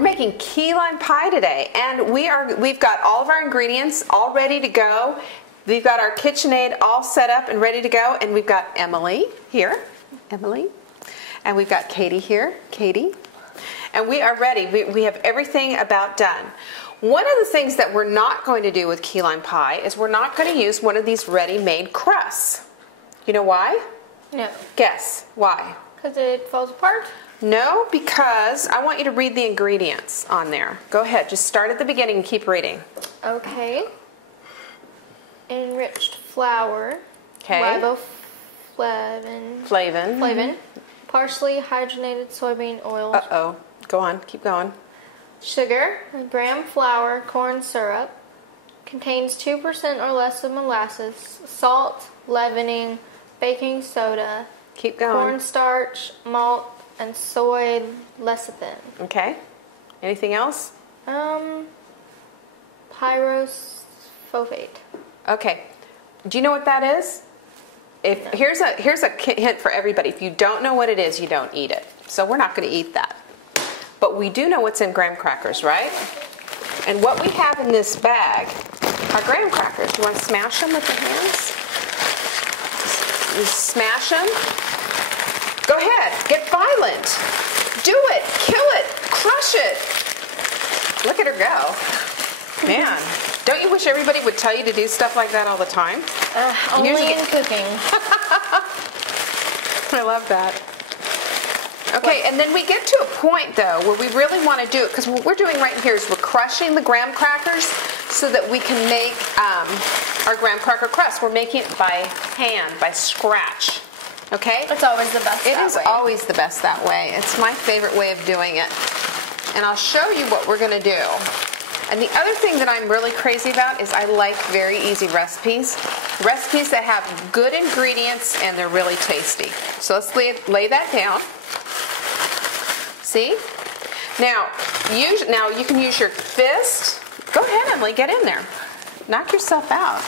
We're making key lime pie today, and we've got all of our ingredients all ready to go. We've got our KitchenAid all set up and ready to go, and we've got Emily here, Emily, and we've got Katie here, Katie, and we are ready. We have everything about done. One of the things that we're not going to do with key lime pie is we're not going to use one of these ready-made crusts. You know why? No. Guess why? Because it falls apart? No, because I want you to read the ingredients on there. Go ahead, just start at the beginning and keep reading. Okay. Enriched flour. Okay. Riboflavin. Flavin. Partially hydrogenated soybean oil. Uh-oh. Go on, keep going. Sugar, graham flour, corn syrup. Contains 2% or less of molasses. Salt, leavening, baking soda. Keep going. Cornstarch, malt, and soy lecithin. Okay. Anything else? Pyrophosphate. Okay. Do you know what that is? Here's a hint for everybody. If you don't know what it is, you don't eat it. So we're not going to eat that. But we do know what's in graham crackers, right? And what we have in this bag are graham crackers. You want to smash them with your hands? Just smash them. Go ahead, get violent. Do it, kill it, crush it. Look at her go. Man, don't you wish everybody would tell you to do stuff like that all the time? Only in cooking. I love that. Okay, and then we get to a point, though, where we really want to do it, because what we're doing right here is we're crushing the graham crackers so that we can make our graham cracker crust. We're making it by hand, by scratch. Okay? It's always the best that way. It is always the best that way. It's my favorite way of doing it. And I'll show you what we're going to do. And the other thing that I'm really crazy about is I like very easy recipes. Recipes that have good ingredients and they're really tasty. So let's lay that down. See? Now you can use your fist. Go ahead, Emily, get in there. Knock yourself out.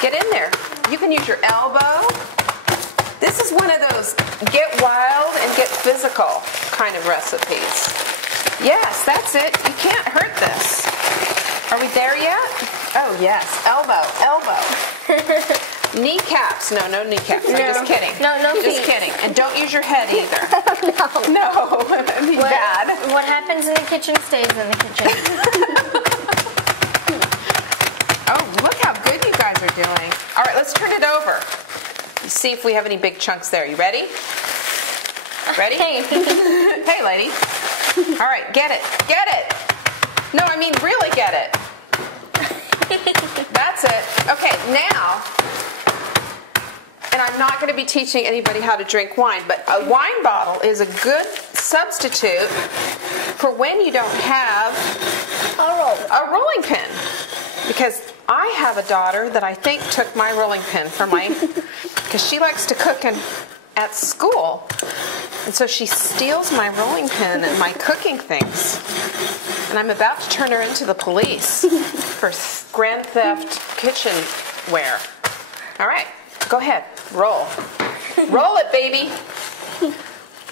Get in there. You can use your elbow. This is one of those get wild and get physical kind of recipes. Yes, that's it. You can't hurt this. Are we there yet? Oh, yes. Elbow. Kneecaps. No kneecaps. I'm just kidding. No Just feet. kidding. And don't use your head either. No. No, that'd be bad. What happens in the kitchen stays in the kitchen. Oh, look how good you guys are doing. All right, let's turn it over. See if we have any big chunks there. You ready? Ready? Hey. Hey, lady. All right, get it. Get it. No, I mean really get it. That's it. Okay, now, and I'm not going to be teaching anybody how to drink wine, but a wine bottle is a good substitute for when you don't have a rolling pin. Because I have a daughter that I think took my rolling pin for because she likes to cook at school. And so she steals my rolling pin and my cooking things. And I'm about to turn her into the police for grand theft kitchenware. All right, go ahead, roll. Roll it, baby.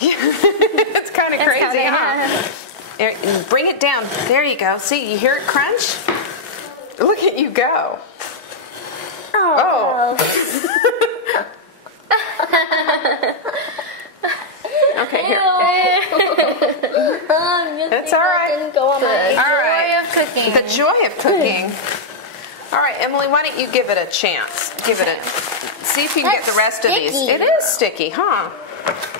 It's kind of crazy, huh? Bring it down. There you go. See, you hear it crunch? Look at you go. Oh. Okay, here. That's all right. All right. Joy of cooking. The joy of cooking. All right, Emily, why don't you give it a chance? See if you can get the rest of these. It is sticky, huh?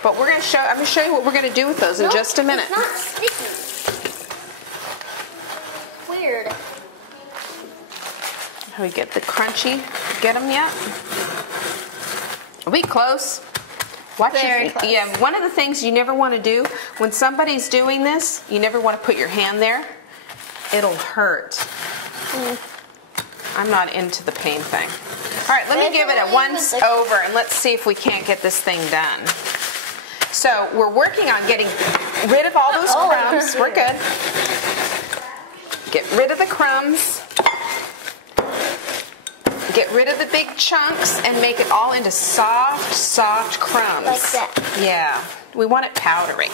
But I'm going to show you what we're going to do with those in just a minute. It's not sticky. Weird. How we get the crunchy? Get them yet? Are we close? Very close. Yeah, one of the things you never want to do when somebody's doing this, you never want to put your hand there. It'll hurt. I'm not into the pain thing. All right, let me give it a once over and let's see if we can't get this thing done. So we're working on getting rid of all those crumbs. We're good. Get rid of the crumbs. Get rid of the big chunks and make it all into soft crumbs. Like that. Yeah. We want it powdery.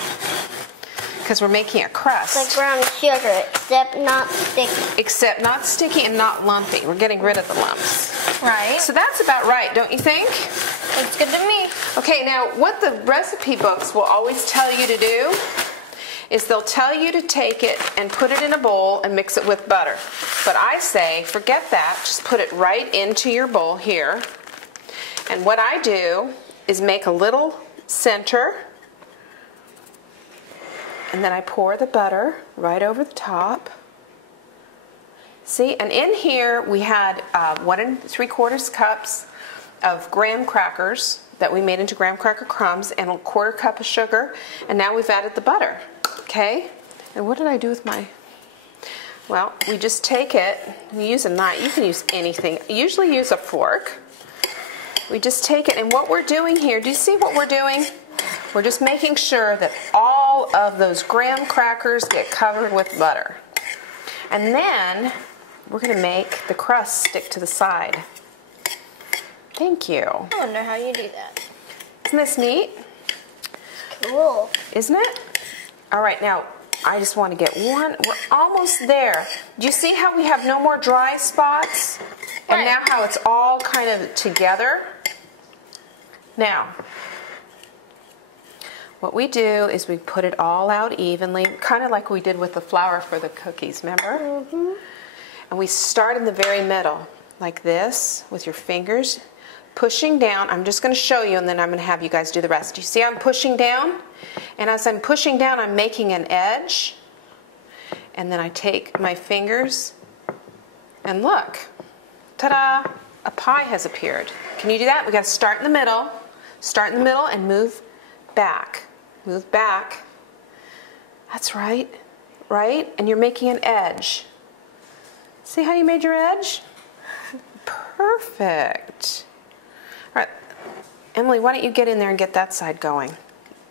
because we're making a crust. Like brown sugar, except not sticky. Except not sticky and not lumpy. We're getting rid of the lumps. Right. So that's about right, don't you think? Looks good to me. Okay, now what the recipe books will always tell you to do is they'll tell you to take it and put it in a bowl and mix it with butter. But I say, forget that, just put it right into your bowl here. And what I do is make a little center, and then I pour the butter right over the top. See, and in here we had 1 3/4 cups of graham crackers that we made into graham cracker crumbs and a 1/4 cup of sugar, and now we've added the butter. Okay, and what did I do with my, well, we just take it, and use a knife, you can use anything, usually use a fork. We just take it, and what we're doing here, do you see what we're doing? We're just making sure that all of those graham crackers get covered with butter. And then we're going to make the crust stick to the side. Thank you. I wonder how you do that. Isn't this neat? Cool. Isn't it? All right, now I just want to get one. We're almost there. Do you see how we have no more dry spots? And Right. now how it's all kind of together? Now, what we do is we put it all out evenly, kind of like we did with the flour for the cookies, remember? Mm-hmm. And we start in the very middle, like this, with your fingers, pushing down. I'm just going to show you, and then I'm going to have you guys do the rest. Do you see I'm pushing down? And as I'm pushing down, I'm making an edge. And then I take my fingers, and look, ta-da, a pie has appeared. Can you do that? We got to start in the middle. Start in the middle and move back. Move back. That's right. Right? And you're making an edge. See how you made your edge? Perfect. All right. Emily, why don't you get in there and get that side going?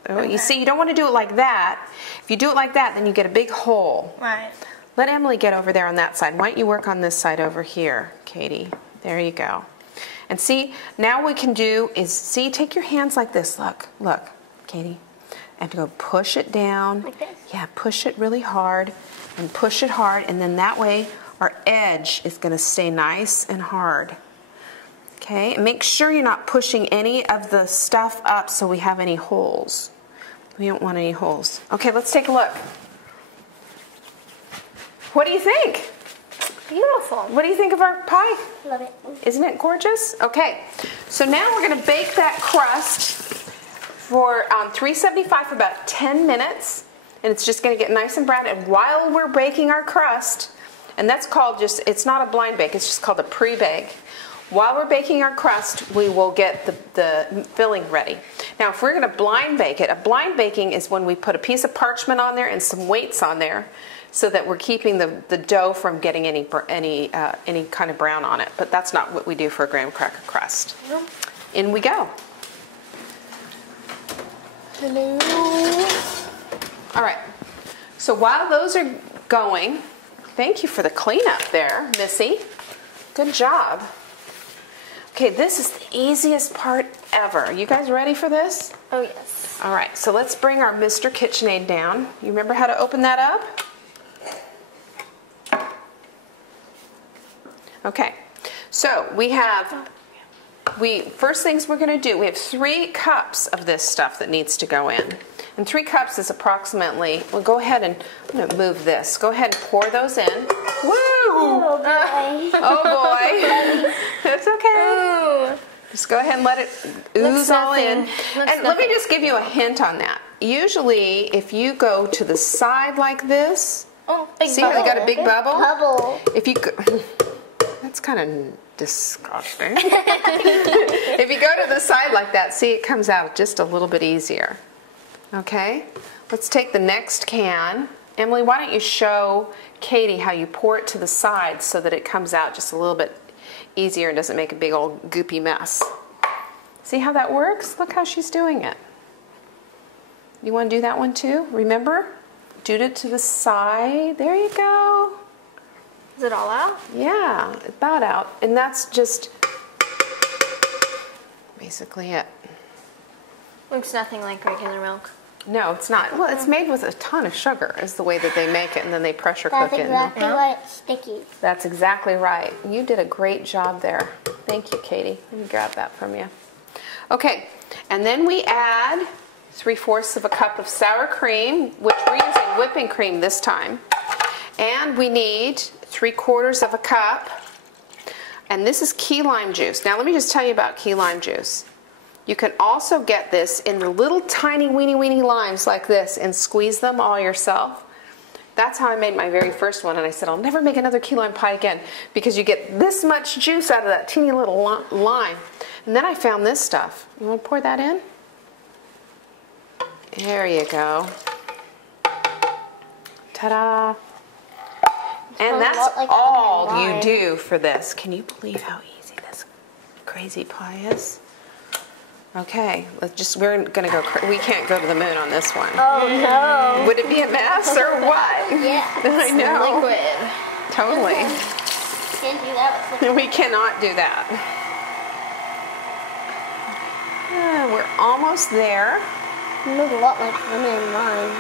Okay. You see, you don't want to do it like that. If you do it like that, then you get a big hole. Right. Let Emily get over there on that side. Why don't you work on this side over here, Katie? There you go. And see, now what we can do is, see, take your hands like this. Look, look, Katie. And go push it down. Like this? Yeah, push it really hard and push it hard. And then that way our edge is going to stay nice and hard. Okay, and make sure you're not pushing any of the stuff up so we have any holes. We don't want any holes. Okay, let's take a look. What do you think? Beautiful. What do you think of our pie? Love it. Isn't it gorgeous? Okay, so now we're going to bake that crust for 375 for about 10 minutes. And it's just going to get nice and brown. And while we're baking our crust, and that's called just, it's not a blind bake, it's just called a pre-bake. While we're baking our crust, we will get the filling ready. Now, if we're going to blind bake it, a blind baking is when we put a piece of parchment on there and some weights on there, so that we're keeping the dough from getting any kind of brown on it. But that's not what we do for a graham cracker crust. In we go. Hello. All right. So while those are going, thank you for the cleanup there, Missy. Good job. Okay, this is the easiest part ever. You guys ready for this? Oh, yes. All right, so let's bring our Mr. KitchenAid down. You remember how to open that up? Okay, so first things we're going to do, we have 3 cups of this stuff that needs to go in. And 3 cups is approximately, well, go ahead and, I'm going to move this. Go ahead and pour those in. Woo! Oh boy. Oh boy. That's okay. Ooh. Just go ahead and let it ooze all in. And let me just give you a hint on that. Usually, if you go to the side like this, Oh, big see how they bubble. got a big bubble? Bubble. If you go, that's kind of disgusting. If you go to the side like that, see, it comes out just a little bit easier. Okay? Let's take the next can. Emily, why don't you show Katie how you pour it to the side so that it comes out just a little bit easier and doesn't make a big old goopy mess. See how that works? Look how she's doing it. You want to do that one too? Remember? Do it to the side. There you go. Is it all out? Yeah, about out. And that's just basically it. Looks nothing like regular milk. No, it's not. Well, it's made with a ton of sugar is the way that they make it, and then they pressure cook That's it. exactly why it's sticky. That's exactly right. You did a great job there. Thank you, Katie. Let me grab that from you. Okay, and then we add 3/4 of a cup of sour cream, which we're using whipping cream this time. And we need 3/4 of a cup, and this is key lime juice. Now let me just tell you about key lime juice. You can also get this in the little tiny weeny limes like this and squeeze them all yourself. That's how I made my very first one, and I said I'll never make another key lime pie again because you get this much juice out of that teeny little lime. And then I found this stuff. You want to pour that in? There you go. Ta-da! And that's all you do for this. Can you believe how easy this crazy pie is? Okay, we're gonna go, we can't go to the moon on this one. Oh no. Would it be a mess or what? Yeah. I know. Liquid. Totally. Can't do that with We cannot do that. We're almost there. it looks a lot like lemon lime.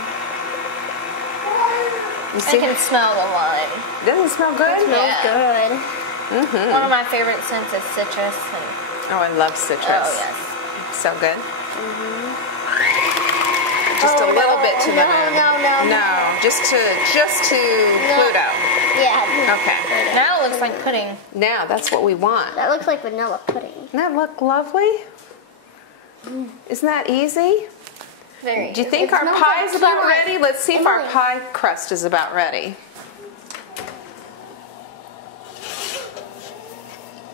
You I see? can smell the lime. Doesn't it smell good? It smells good. Mm-hmm. One of my favorite scents is citrus. And, Oh, I love citrus. oh, yes. So good. Just a little bit to the moon. No, just to Pluto. Yeah. Okay. Now it looks like pudding. Now that's what we want. That looks like vanilla pudding. Doesn't that look lovely? Isn't that easy? Very. Do you think It our smells pie like is about key lime. ready? Let's see if our Emily. pie crust is about ready.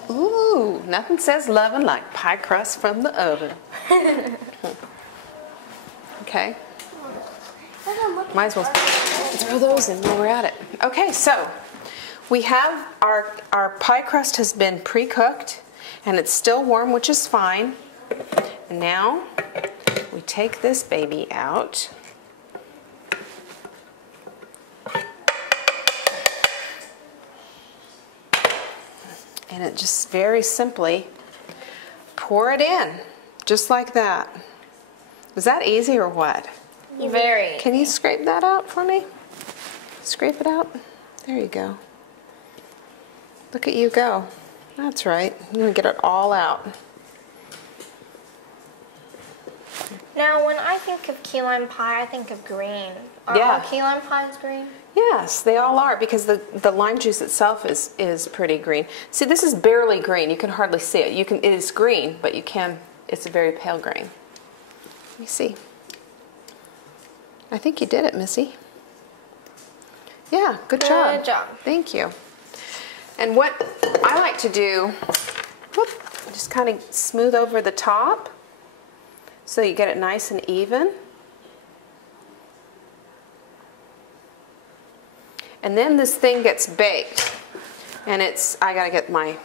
Ooh, nothing says loving like pie crust from the oven. Okay. Might as well throw those in while we're at it. Okay, so we have our pie crust has been pre-cooked and it's still warm, which is fine. And now we take this baby out. And it just very simply pour it in, just like that. Was that easy or what? Very. Can you scrape that out for me? Scrape it out. There you go. Look at you go. That's right. You're going to get it all out. Now, when I think of key lime pie, I think of green. Are Yeah. all key lime pies green? Yes, they all are because the lime juice itself is pretty green. See, this is barely green. You can hardly see it. It is green, but it's a very pale green. Let me see. I think you did it, Missy. Yeah, good job. Good job. Thank you. And what I like to do, just kind of smooth over the top so you get it nice and even. And then this thing gets baked, and I gotta get my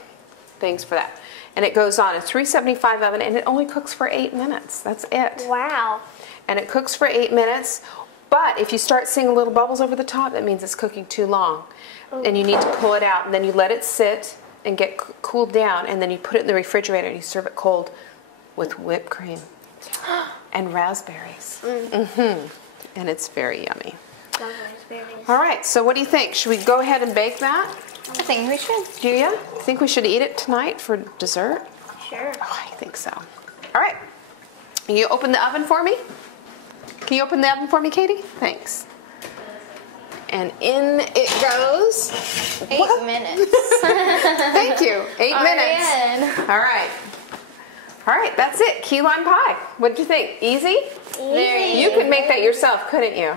things for that. And it goes on a 375 oven, and it only cooks for 8 minutes. That's it. Wow. And it cooks for 8 minutes, but if you start seeing little bubbles over the top, that means it's cooking too long. And you need to pull it out, and then you let it sit and get cooled down, and then you put it in the refrigerator, and you serve it cold with whipped cream and raspberries. And it's very yummy. All right, so what do you think? Should we go ahead and bake that? I think we should. Do you? Think we should eat it tonight for dessert? Sure. Oh, I think so. All right. Can you open the oven for me? Can you open the oven for me, Katie? Thanks. And in it goes. 8 minutes. Thank you. 8 minutes. In. All right. All right, that's it. Key lime pie. What did you think? Easy? Very You could make that yourself, couldn't you?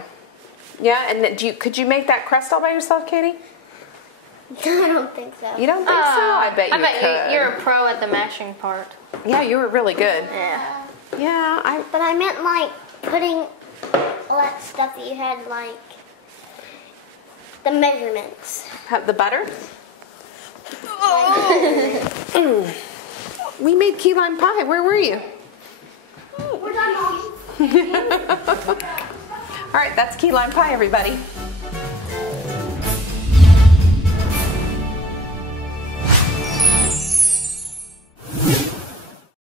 Yeah, and then could you make that crust all by yourself, Katie? I don't think so. You don't think so? I bet you could. You're a pro at the mashing part. Yeah, you were really good. Yeah. Yeah, But I meant like putting all that stuff that you had, like the measurements. Have the butter? We made key lime pie. Where were you? We're done, Mom. All right, that's key lime pie, everybody.